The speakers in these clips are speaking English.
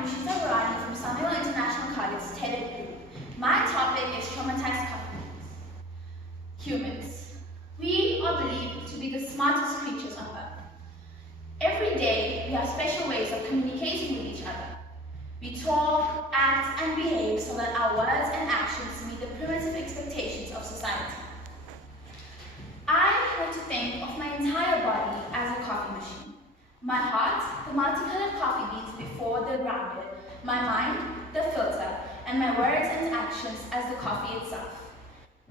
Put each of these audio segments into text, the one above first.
I'm Rishita Bharani from Summerhill International College, TED Group. My topic is Traumatized Coffee Beans. Humans. We are believed to be the smartest creatures on earth. Every day, we have special ways of communicating with each other. We talk, act, and behave so that our words and actions meet the primitive expectations of society. I like to think of my entire body as a coffee machine. My heart, the multicolored coffee beans before they're grounded, my mind, the filter, and my words and actions as the coffee itself.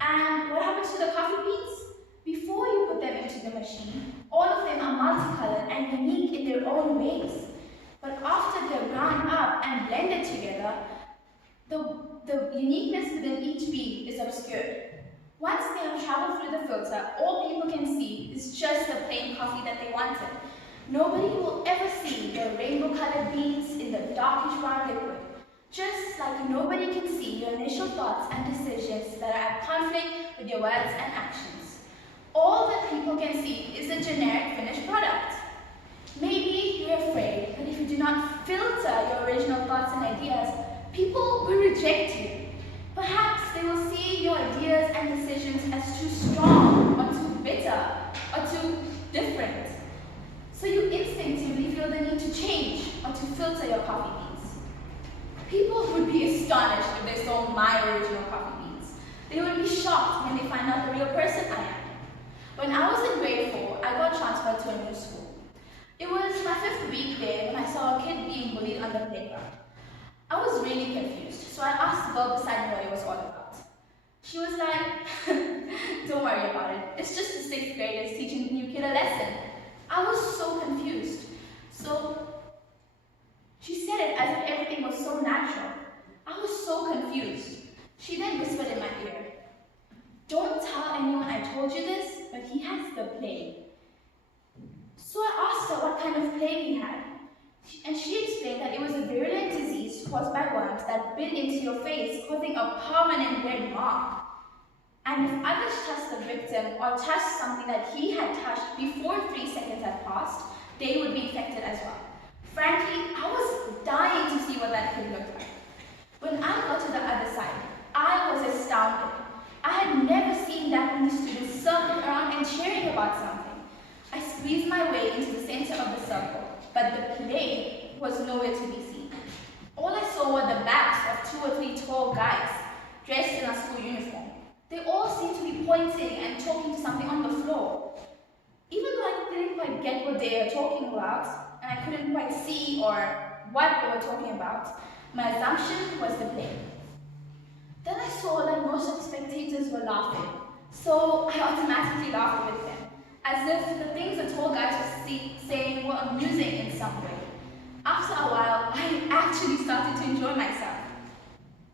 And what happens to the coffee beans? Before you put them into the machine, all of them are multicolored and unique in their own ways. But after they're ground up and blended together, the uniqueness within each bean is obscured. Once they have traveled through the filter, all people can see is just the plain coffee that they wanted. Nobody will ever see the rainbow-colored beans in the darkish brown liquid. Just like nobody can see your initial thoughts and decisions that are at conflict with your words and actions. All that people can see is the generic finished product. Maybe you're afraid that if you do not filter your original thoughts and ideas, people will reject you. Perhaps they will see your ideas and decisions as too strong, or too bitter, or too different. So you instinctively feel the need to change or to filter your coffee beans. People would be astonished if they saw my original coffee beans. They would be shocked when they find out the real person I am. When I was in grade 4, I got transferred to a new school. It was my 5th week there when I saw a kid being bullied on the playground. I was really confused, so I asked the girl beside me what it was all about. She was like, don't worry about it. It's just the 6th graders teaching the new kid a lesson. I was so confused. So she said it as if everything was so natural. I was so confused. She then whispered in my ear, don't tell anyone I told you this, but he has the plague. So I asked her what kind of plague he had. And she explained that it was a virulent disease caused by worms that bit into your face, causing a permanent red mark. And if others touched the victim or touched something that he had touched before 3 seconds had passed, they would be infected as well. Frankly, I was dying to see what that kid looked like. When I got to the other side, I was astounded. I had never seen that many students circling around and cheering about something. I squeezed my way into the center of the circle, but the plague was nowhere to be seen. All I saw were the backs of 2 or 3 tall guys dressed in a school uniform. They all seemed to be pointing and talking to something on the floor. Even though I didn't quite get what they were talking about, and I couldn't quite see or what they were talking about, my assumption was the plague. Then I saw that most of the spectators were laughing, so I automatically laughed with them, as if the things the tall guys were saying were amusing in some way. After a while, I actually started to enjoy myself.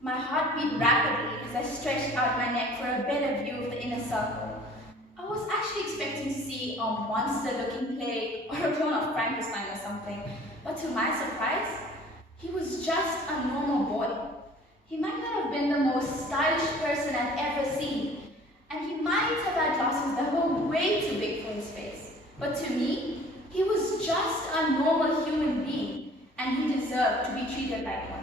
My heart beat rapidly as I stretched out my neck for a better view of the inner circle. I was actually expecting to see a monster-looking plague or a clone of Frankenstein or something, but to my surprise, he was just a normal boy. He might not have been the most stylish person I've ever seen, and he might have had glasses that were way too big for his face. But to me, he was just a normal human being, and he deserved to be treated like one.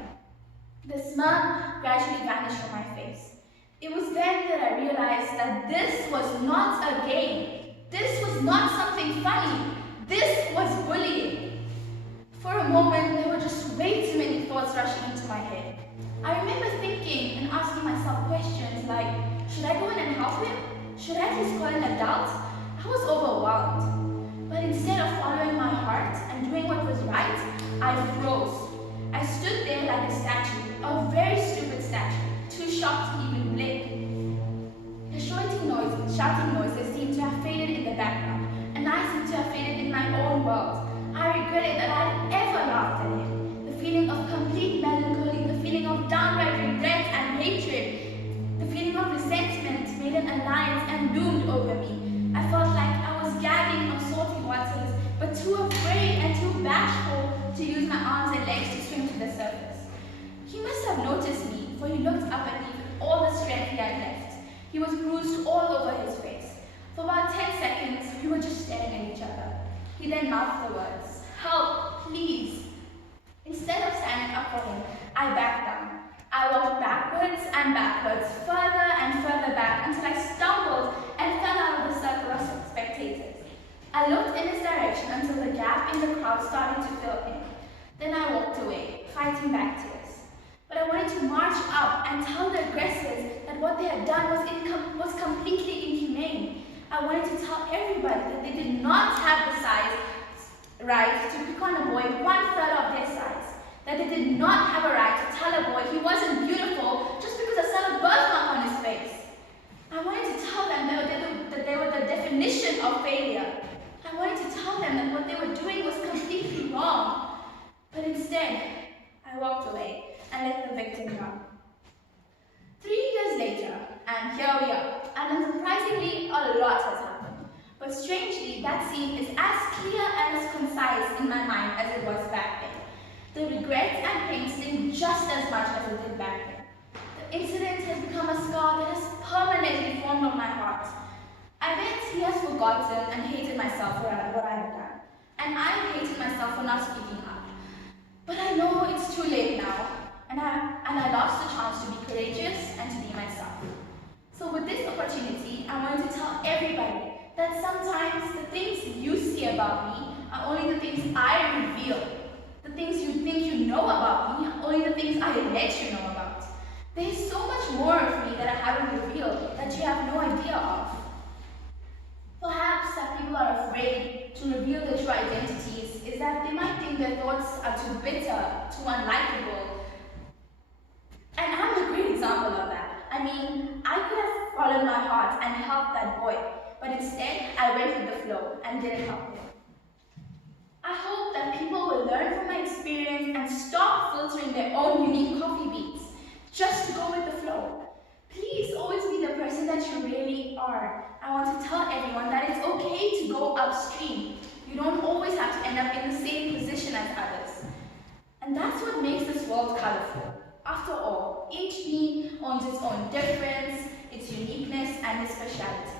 The smirk gradually vanished from my face. It was then that I realized that this was not a game. This was not something funny. This was bullying. For a moment, there were just way too many thoughts rushing into my head. I remember thinking and asking myself questions like, should I go in and help him? Should I at least call an adult? I was overwhelmed. But instead of following my heart and doing what was right, I froze. I stood there like a statue, a very stupid statue, too shocked to even blink. The shouting noises seemed to have faded in the background, and I seemed to have faded in my own world. I regretted that I had ever laughed at him. The feeling of complete melancholy, the feeling of downright regret and hatred, the feeling of resentment made an alliance and loomed over me. I felt like I was gagging on salty waters, but too afraid and too bashful to use my arms and legs to swim to the surface. He must have noticed me, for he looked up at me with all the strength he had left. He was bruised all over his face. For about 10 seconds, we were just staring at each other. He then mouthed the words, "Help, please." Instead of standing up and the crowd started to fill in. Then I walked away, fighting back tears. But I wanted to march up and tell the aggressors that what they had done was completely inhumane. I wanted to tell everybody that they did not have the size right to pick on a boy 1/3 of their size. That they did not have a right to tell a boy he wasn't beautiful just because I saw a birthmark on his face. I wanted to tell them that they were the definition of failure. I wanted to tell them that what they were doing was completely wrong. But instead, I walked away and let the victim run. 3 years later, and here we are, and unsurprisingly, a lot has happened. But strangely, that scene is as clear and as concise in my mind as it was back then. The regrets and pain sting just as much as it did back then. The incident has become a scar that has permanently formed on my heart. I bet he has forgotten and hated myself for what I have done. And I hated myself for not speaking up. But I know it's too late now, and I lost the chance to be courageous and to be myself. So with this opportunity, I wanted to tell everybody that sometimes the things you see about me are only the things I reveal. The things you think you know about me are only the things I let you know about. There is so much more of me that I haven't revealed that you have no idea of. Perhaps that people are afraid to reveal their true identities is that they might think their thoughts are too bitter, too unlikable. And I'm a great example of that. I mean, I could have followed my heart and helped that boy, but instead I went with the flow and didn't help him. I hope that people will learn from my experience and stop filtering their own unique coffee beans just to go with the flow. Please always be the person that you really are. I want to tell everyone that it's okay to go upstream. You don't always have to end up in the same position as others. And that's what makes this world colorful. After all, each bean owns its own difference, its uniqueness, and its speciality.